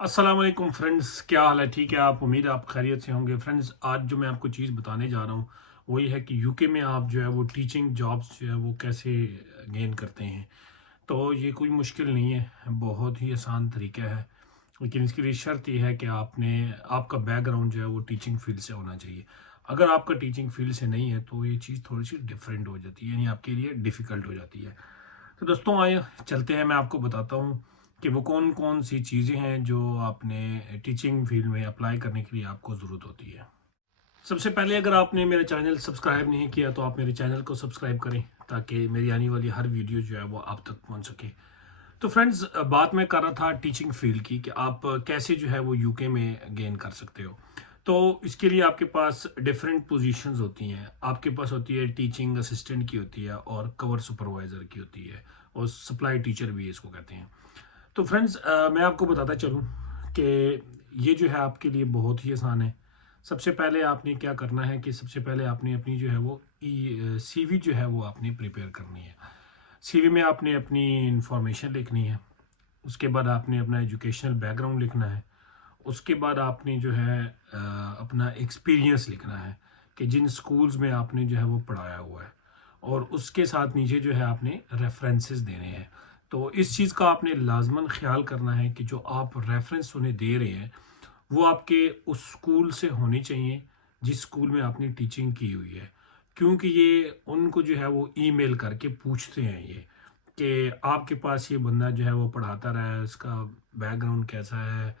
السلام علیکم فرینڈز، کیا حال ہے؟ ٹھیک ہے؟ آپ امید ہے آپ خیریت سے ہوں گے فرینڈز۔ آج جو میں آپ کو چیز بتانے جا رہا ہوں وہ یہ ہے کہ یو کے میں آپ جو ہے وہ ٹیچنگ جابس جو ہے وہ کیسے گین کرتے ہیں۔ تو یہ کوئی مشکل نہیں ہے، بہت ہی آسان طریقہ ہے، لیکن اس کے لیے شرط یہ ہے کہ آپ کا بیک گراؤنڈ جو ہے وہ ٹیچنگ فیلڈ سے ہونا چاہیے۔ اگر آپ کا ٹیچنگ فیلڈ سے نہیں ہے تو یہ چیز تھوڑی سی ڈفرینٹ ہو جاتی ہے، یعنی آپ کے لیے ڈیفیکلٹ ہو جاتی ہے۔ تو دوستوں آئے چلتے ہیں، میں آپ کو بتاتا ہوں کہ وہ کون کون سی چیزیں ہیں جو آپ نے ٹیچنگ فیلڈ میں اپلائی کرنے کے لیے آپ کو ضرورت ہوتی ہے۔ سب سے پہلے اگر آپ نے میرا چینل سبسکرائب نہیں کیا تو آپ میرے چینل کو سبسکرائب کریں تاکہ میری آنے والی ہر ویڈیو جو ہے وہ آپ تک پہنچ سکے۔ تو فرینڈز، بات میں کر رہا تھا ٹیچنگ فیلڈ کی کہ آپ کیسے جو ہے وہ یو کے میں گین کر سکتے ہو۔ تو اس کے لیے آپ کے پاس ڈفرینٹ پوزیشنز ہوتی ہیں۔ آپ کے پاس ہوتی ہے ٹیچنگ اسسٹنٹ کی ہوتی ہے، اور کور سپروائزر کی ہوتی ہے، اور سپلائی ٹیچر بھی اس کو کہتے ہیں۔ تو فرینڈز، میں آپ کو بتاتا چلوں کہ یہ جو ہے آپ کے لیے بہت ہی آسان ہے۔ سب سے پہلے آپ نے کیا کرنا ہے کہ سب سے پہلے آپ نے اپنی جو ہے وہ سی وی جو ہے وہ آپ نے پریپیئر کرنی ہے۔ سی وی میں آپ نے اپنی انفارمیشن لکھنی ہے، اس کے بعد آپ نے اپنا ایجوکیشنل بیک گراؤنڈ لکھنا ہے، اس کے بعد آپ نے جو ہے اپنا ایکسپیرینس لکھنا ہے کہ جن سکولز میں آپ نے جو ہے وہ پڑھایا ہوا ہے، اور اس کے ساتھ نیچے جو ہے آپ نے ریفرنسز دینے ہیں۔ تو اس چیز کا آپ نے لازماً خیال کرنا ہے کہ جو آپ ریفرنس انہیں دے رہے ہیں وہ آپ کے اس سکول سے ہونے چاہیے جس سکول میں آپ نے ٹیچنگ کی ہوئی ہے، کیونکہ یہ ان کو جو ہے وہ ای میل کر کے پوچھتے ہیں یہ کہ آپ کے پاس یہ بندہ جو ہے وہ پڑھاتا رہا ہے، اس کا بیک گراؤنڈ کیسا ہے،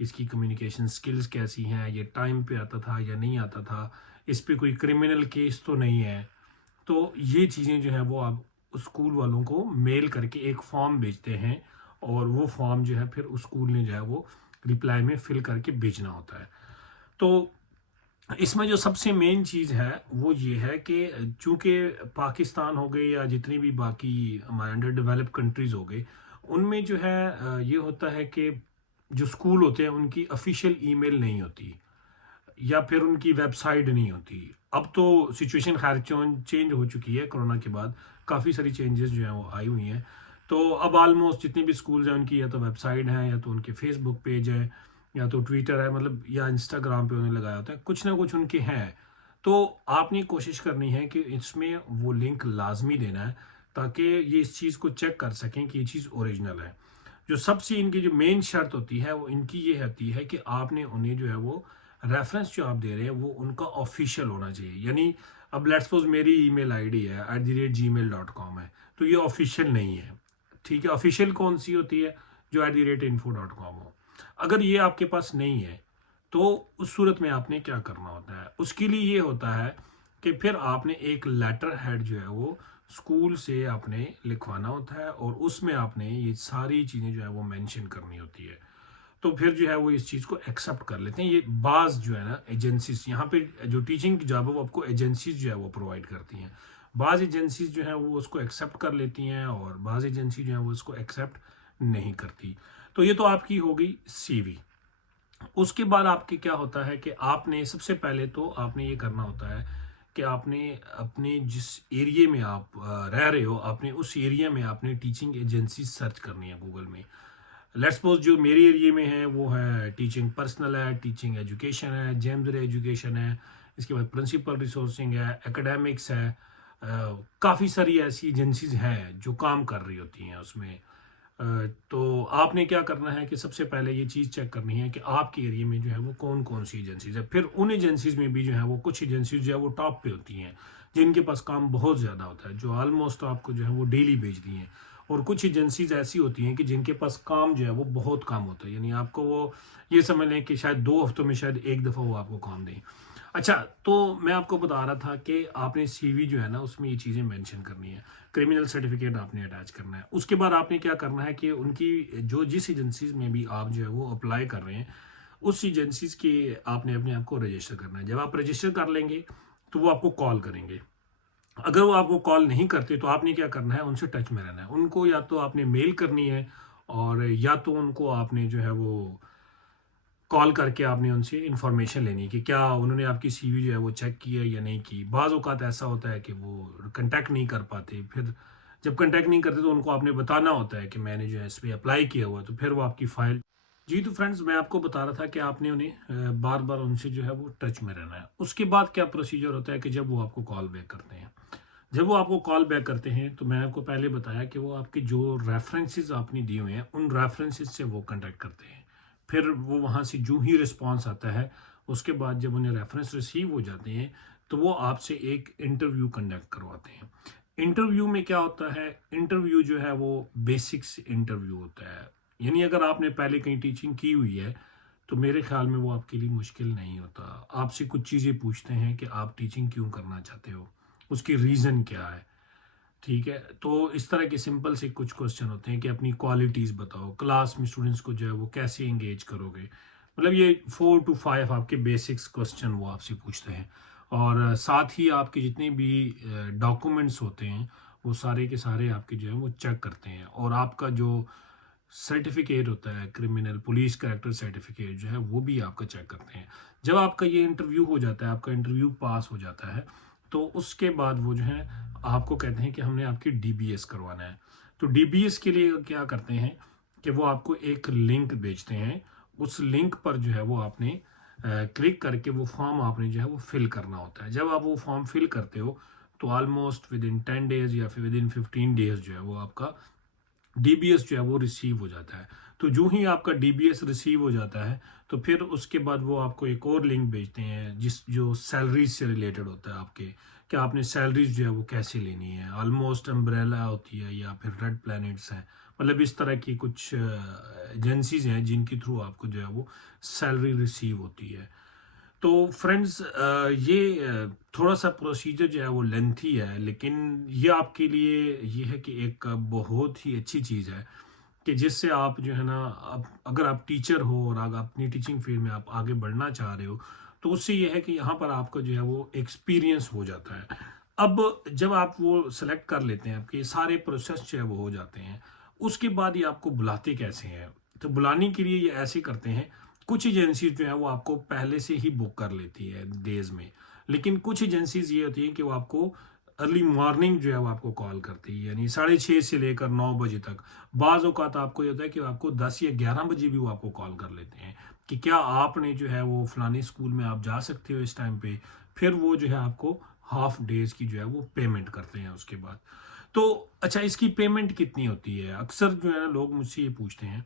اس کی کمیونیکیشن سکلز کیسی ہیں، یہ ٹائم پہ آتا تھا یا نہیں آتا تھا، اس پہ کوئی کرمنل کیس تو نہیں ہے۔ تو یہ چیزیں جو ہیں وہ آپ اسکول والوں کو میل کر کے ایک فارم بھیجتے ہیں، اور وہ فارم جو ہے پھر اسکول نے جو ہے وہ رپلائی میں فل کر کے بھیجنا ہوتا ہے۔ تو اس میں جو سب سے مین چیز ہے وہ یہ ہے کہ چونکہ پاکستان ہو گئے یا جتنی بھی باقی ہمارے انڈر ڈیولپ کنٹریز ہو گئے، ان میں جو ہے یہ ہوتا ہے کہ جو اسکول ہوتے ہیں ان کی آفیشیل ای میل نہیں ہوتی، یا پھر ان کی ویب سائٹ نہیں ہوتی۔ اب تو سچویشن خیر چینج ہو چکی ہے، کرونا کے بعد کافی ساری چینجز جو ہیں وہ آئی ہوئی ہیں۔ تو اب آلموسٹ جتنے بھی سکولز ہیں ان کی یا تو ویب سائٹ ہیں، یا تو ان کے فیس بک پیج ہے، یا تو ٹویٹر ہے، مطلب یا انسٹاگرام پہ انہیں لگایا ہوتا ہے، کچھ نہ کچھ ان کے ہیں۔ تو آپ نے کوشش کرنی ہے کہ اس میں وہ لنک لازمی دینا ہے تاکہ یہ اس چیز کو چیک کر سکیں کہ یہ چیز اوریجنل ہے۔ جو سب سے ان کی جو مین شرط ہوتی ہے وہ ان کی یہ ہوتی ہے کہ آپ نے انہیں جو ہے وہ ریفرنس جو آپ دے رہے ہیں وہ ان کا آفیشیل ہونا چاہیے۔ یعنی اب لیٹ سپوز میری ای میل آئی ڈی ہے @gmail.com ہے، تو یہ آفیشیل نہیں ہے، ٹھیک ہے؟ آفیشیل کون سی ہوتی ہے؟ جو @info.com ہو۔ اگر یہ آپ کے پاس نہیں ہے تو اس صورت میں آپ نے کیا کرنا ہوتا ہے؟ اس کے لیے یہ ہوتا ہے کہ پھر آپ نے ایک لیٹر ہیڈ جو ہے وہ اسکول سے آپ نے لکھوانا ہوتا ہے، اور اس میں آپ نے یہ ساری چیزیں جو ہے وہ مینشن کرنی ہوتی ہے۔ تو پھر جو ہے وہ اس چیز کو ایکسیپٹ کر لیتے ہیں۔ یہ بعض جو ہے نا ایجنسیز، یہاں پہ جو ٹیچنگ کی جاب ہے وہ آپ کو ایجنسیز جو ہے وہ پرووائڈ کرتی ہیں۔ بعض ایجنسیز جو ہیں وہ اس کو ایکسیپٹ کر لیتی ہیں، اور بعض ایجنسی جو ہیں وہ اس کو ایکسیپٹ نہیں کرتی۔ تو یہ تو آپ کی ہو گئی سی وی۔ اس کے بعد آپ کے کیا ہوتا ہے کہ آپ نے سب سے پہلے تو آپ نے یہ کرنا ہوتا ہے کہ آپ نے اپنے جس ایریے میں آپ رہ رہے ہو، آپ نے اس ایریا میں آپ نے ٹیچنگ ایجنسی سرچ کرنی ہے گوگل میں۔ لیٹ سپوز جو میری ایریے میں ہے وہ ہے ٹیچنگ پرسنل ہے، ٹیچنگ ایجوکیشن ہے، جیمز رے ایجوکیشن ہے، اس کے بعد پرنسپل ریسورسنگ ہے، اکیڈیمکس ہے۔ کافی ساری ایسی ایجنسیز ہیں جو کام کر رہی ہوتی ہیں اس میں۔ تو آپ نے کیا کرنا ہے کہ سب سے پہلے یہ چیز چیک کرنی ہے کہ آپ کے ایریے میں جو ہے وہ کون کون سی ایجنسیز ہے۔ پھر ان ایجنسیز میں بھی جو ہے وہ کچھ ایجنسیز جو ہے وہ ٹاپ پہ ہوتی ہیں، جن کے پاس کام بہت زیادہ ہوتا ہے، جو آلموسٹ آپ کو جو ہے وہ ڈیلی بھیجتی ہیں۔ اور کچھ ایجنسیز ایسی ہوتی ہیں کہ جن کے پاس کام جو ہے وہ بہت کام ہوتا ہے، یعنی آپ کو وہ یہ سمجھ لیں کہ شاید 2 ہفتوں میں شاید ایک دفعہ وہ آپ کو کام دیں۔ اچھا، تو میں آپ کو بتا رہا تھا کہ آپ نے سی وی جو ہے نا اس میں یہ چیزیں مینشن کرنی ہے، کرمنل سرٹیفکیٹ آپ نے اٹیچ کرنا ہے۔ اس کے بعد آپ نے کیا کرنا ہے کہ ان کی جس ایجنسیز میں بھی آپ جو ہے وہ اپلائی کر رہے ہیں، اس ایجنسیز کی آپ نے اپنے آپ کو رجسٹر کرنا ہے۔ جب آپ رجسٹر کر لیں گے تو وہ آپ کو کال کریں گے۔ اگر وہ آپ کو کال نہیں کرتے تو آپ نے کیا کرنا ہے؟ ان سے ٹچ میں رہنا ہے۔ ان کو یا تو آپ نے میل کرنی ہے، اور یا تو ان کو آپ نے جو ہے وہ کال کر کے آپ نے ان سے انفارمیشن لینی ہے کہ کیا انہوں نے آپ کی سی وی جو ہے وہ چیک کی ہے یا نہیں کی۔ بعض اوقات ایسا ہوتا ہے کہ وہ کنٹیکٹ نہیں کر پاتے، پھر جب کنٹیکٹ نہیں کرتے تو ان کو آپ نے بتانا ہوتا ہے کہ میں نے جو ہے اس پہ اپلائی کیا ہوا ہے، تو پھر وہ آپ کی فائل جی تو فرینڈز میں آپ کو بتا رہا تھا کہ آپ نے انہیں بار بار ان سے جو ہے وہ ٹچ میں رہنا ہے. اس کے بعد کیا پروسیجر ہوتا ہے کہ جب وہ آپ کو کال بیک کرتے ہیں. جب وہ آپ کو کال بیک کرتے ہیں تو میں آپ کو پہلے بتایا کہ وہ آپ کے جو ریفرنسز آپ نے دیے ہوئے ہیں ان ریفرنسز سے وہ کنٹیکٹ کرتے ہیں. پھر وہ وہاں سے جو ہی رسپانس آتا ہے اس کے بعد جب انہیں ریفرنس ریسیو ہو جاتے ہیں تو وہ آپ سے ایک انٹرویو کنڈکٹ کرواتے ہیں. انٹرویو میں کیا ہوتا ہے؟ انٹرویو جو ہے وہ بیسکس انٹرویو ہوتا ہے. یعنی اگر آپ نے پہلے کہیں ٹیچنگ کی ہوئی ہے تو میرے خیال میں وہ آپ کے لیے مشکل نہیں ہوتا. آپ سے کچھ چیزیں پوچھتے ہیں کہ آپ ٹیچنگ کیوں کرنا چاہتے ہو، اس کی ریزن کیا ہے. ٹھیک ہے، تو اس طرح کے سمپل سے کچھ کوسچن ہوتے ہیں کہ اپنی کوالٹیز بتاؤ، کلاس میں اسٹوڈنٹس کو جو ہے وہ کیسے انگیج کرو گے. مطلب یہ 4 to 5 آپ کے بیسکس کوسچن وہ آپ سے پوچھتے ہیں. اور ساتھ ہی آپ کے جتنے بھی ڈاکومنٹس ہوتے ہیں وہ سارے کے سارے آپ کے جو ہے وہ چیک کرتے ہیں. اور آپ کا جو سرٹیفکیٹ ہوتا ہے کرمنل پولیس کریکٹر سرٹیفکیٹ جو ہے وہ بھی آپ کا چیک کرتے ہیں. جب آپ کا یہ انٹرویو ہو جاتا ہے، آپ کا انٹرویو پاس ہو جاتا ہے تو اس کے بعد وہ جو ہے آپ کو کہتے ہیں کہ ہم نے آپ کی ڈی بی ایس کروانا ہے. تو ڈی بی ایس کے لیے کیا کرتے ہیں کہ وہ آپ کو ایک لنک بھیجتے ہیں. اس لنک پر جو ہے وہ آپ نے کلک کر کے وہ فارم آپ نے جو ہے وہ فل کرنا ہوتا ہے. جب آپ وہ فارم فل کرتے ہو تو آلموسٹ ود ان 10 days یا پھر ود ان 15 days جو ہے وہ آپ کا ڈی بی ایس جو ہے وہ ریسیو ہو جاتا ہے. تو جو ہی آپ کا ڈی بی ایس ریسیو ہو جاتا ہے تو پھر اس کے بعد وہ آپ کو ایک اور لنک بھیجتے ہیں جو سیلریز سے ریلیٹڈ ہوتا ہے آپ کے، کہ آپ نے سیلریز جو ہے وہ کیسے لینی ہے. آلموسٹ امبریلا ہوتی ہے یا پھر ریڈ پلانٹس ہیں، مطلب اس طرح کی کچھ ایجنسیز ہیں جن کے تھرو آپ کو جو ہے وہ سیلری ریسیو ہوتی ہے. تو فرینڈز یہ تھوڑا سا پروسیجر جو ہے وہ لینتھی ہے، لیکن یہ آپ کے لیے یہ ہے کہ ایک بہت ہی اچھی چیز ہے کہ جس سے آپ جو ہے نا اگر آپ ٹیچر ہو اور اگر اپنی ٹیچنگ فیلڈ میں آپ آگے بڑھنا چاہ رہے ہو تو اس سے یہ ہے کہ یہاں پر آپ کا جو ہے وہ ایکسپیرینس ہو جاتا ہے. اب جب آپ وہ سلیکٹ کر لیتے ہیں، آپ کے سارے پروسیس جو ہے وہ ہو جاتے ہیں، اس کے بعد یہ آپ کو بلاتے کیسے ہیں؟ تو بلانے کے لیے یہ ایسے کرتے ہیں. کچھ ایجنسیز جو ہیں وہ آپ کو پہلے سے ہی بک کر لیتی ہے ڈیز میں، لیکن کچھ ایجنسیز یہ ہوتی ہیں کہ وہ آپ کو ارلی مارننگ جو ہے وہ آپ کو کال کرتی ہے، یعنی 6:30 سے لے کر 9 بجے تک. بعض اوقات آپ کو یہ ہوتا ہے کہ آپ کو 10 یا 11 بجے بھی وہ آپ کو کال کر لیتے ہیں کہ کیا آپ نے جو ہے وہ فلانی اسکول میں آپ جا سکتے ہو اس ٹائم پہ. پھر وہ جو ہے آپ کو ہاف ڈیز کی جو ہے وہ پیمنٹ کرتے ہیں اس کے بعد. تو اچھا، اس کی پیمنٹ کتنی ہوتی ہے؟ اکثر جو ہے نا لوگ مجھ سے یہ پوچھتے ہیں.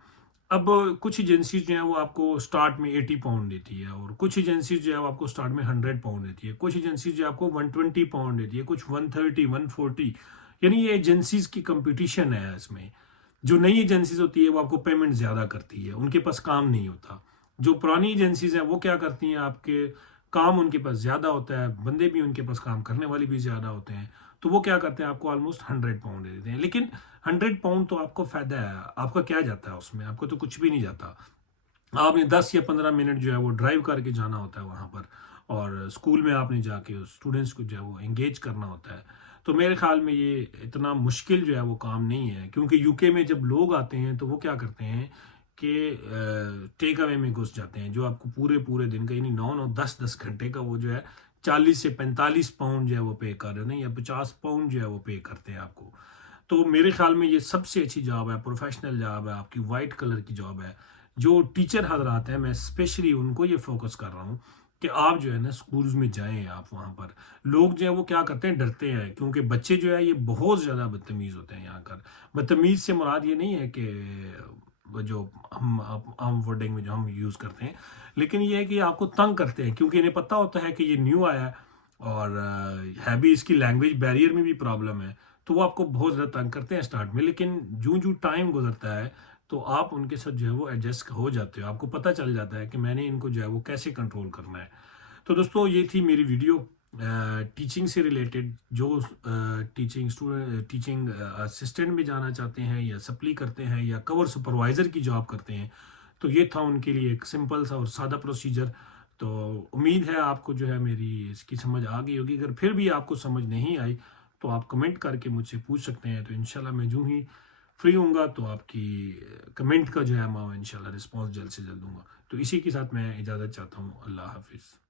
اب کچھ ایجنسیز جو ہیں وہ آپ کو سٹارٹ میں 80 پاؤنڈ دیتی ہے، اور کچھ ایجنسیز جو ہے وہ آپ کو سٹارٹ میں 100 پاؤنڈ دیتی ہے، کچھ ایجنسیز جو ہے آپ کو 120 پاؤنڈ دیتی ہے، کچھ 130 140. یعنی یہ ایجنسیز کی کمپٹیشن ہے اس میں. جو نئی ایجنسیز ہوتی ہے وہ آپ کو پیمنٹ زیادہ کرتی ہے، ان کے پاس کام نہیں ہوتا. جو پرانی ایجنسیز ہیں وہ کیا کرتی ہیں، آپ کے کام ان کے پاس زیادہ ہوتا ہے، بندے بھی ان کے پاس کام کرنے والے بھی زیادہ ہوتے ہیں، تو وہ کیا کرتے ہیں آپ کو آلموسٹ 100 پاؤنڈ دے دیتے ہیں. لیکن 100 پاؤنڈ تو آپ کو فائدہ ہے، آپ کا کیا جاتا ہے اس میں؟ آپ کو تو کچھ بھی نہیں جاتا. آپ نے 10 یا 15 منٹ جو ہے وہ ڈرائیو کر کے جانا ہوتا ہے وہاں پر، اور اسکول میں آپ نے جا کے اسٹوڈنٹس کو جو ہے وہ انگیج کرنا ہوتا ہے. تو میرے خیال میں یہ اتنا مشکل جو ہے وہ کام نہیں ہے، کیونکہ یو کے میں جب لوگ آتے ہیں تو وہ کیا کرتے ہیں کہ ٹیک اوے میں گھس جاتے ہیں، جو آپ کو پورے دن کا یعنی 9 10 گھنٹے کا وہ جو ہے 40 سے 45 پاؤنڈ جو ہے وہ پے کر رہے ہیں، یا 50 پاؤنڈ جو ہے وہ پے کرتے ہیں آپ کو. تو میرے خیال میں یہ سب سے اچھی جاب ہے، پروفیشنل جاب ہے، آپ کی وائٹ کلر کی جاب ہے. جو ٹیچر حضرات ہیں میں اسپیشلی ان کو یہ فوکس کر رہا ہوں کہ آپ جو ہے نا سکولز میں جائیں. آپ وہاں پر لوگ جو ہے وہ کیا کرتے ہیں، ڈرتے ہیں، کیونکہ بچے جو ہے یہ بہت زیادہ بدتمیز ہوتے ہیں یہاں کر. بدتمیز سے مراد یہ نہیں ہے کہ وہ جو ہم عام ورڈنگ میں جو ہم یوز کرتے ہیں، لیکن یہ ہے کہ آپ کو تنگ کرتے ہیں کیونکہ انہیں پتہ ہوتا ہے کہ یہ نیو آیا ہے اور ہے بھی اس کی لینگویج بیریئر میں بھی پرابلم ہے. تو وہ آپ کو بہت زیادہ تنگ کرتے ہیں اسٹارٹ میں، لیکن جو ٹائم گزرتا ہے تو آپ ان کے ساتھ جو ہے وہ ایڈجسٹ ہو جاتے ہو. آپ کو پتہ چل جاتا ہے کہ میں نے ان کو جو ہے وہ کیسے کنٹرول کرنا ہے. تو دوستو یہ تھی میری ویڈیو ٹیچنگ سے ریلیٹڈ. جو ٹیچنگ اسسٹنٹ میں جانا چاہتے ہیں یا سپلی کرتے ہیں یا کور سپروائزر کی جاب کرتے ہیں، تو یہ تھا ان کے لیے ایک سمپل سا اور سادہ پروسیجر. تو امید ہے آپ کو جو ہے میری اس کی سمجھ آ گئی ہوگی. اگر پھر بھی آپ کو سمجھ نہیں آئی تو آپ کمنٹ کر کے مجھ سے پوچھ سکتے ہیں. تو انشاءاللہ میں جو ہی فری ہوں گا تو آپ کی کمنٹ کا جو ہے میں انشاءاللہ رسپانس جلد سے جلد دوں گا. تو اسی کے ساتھ میں اجازت چاہتا ہوں. اللہ حافظ.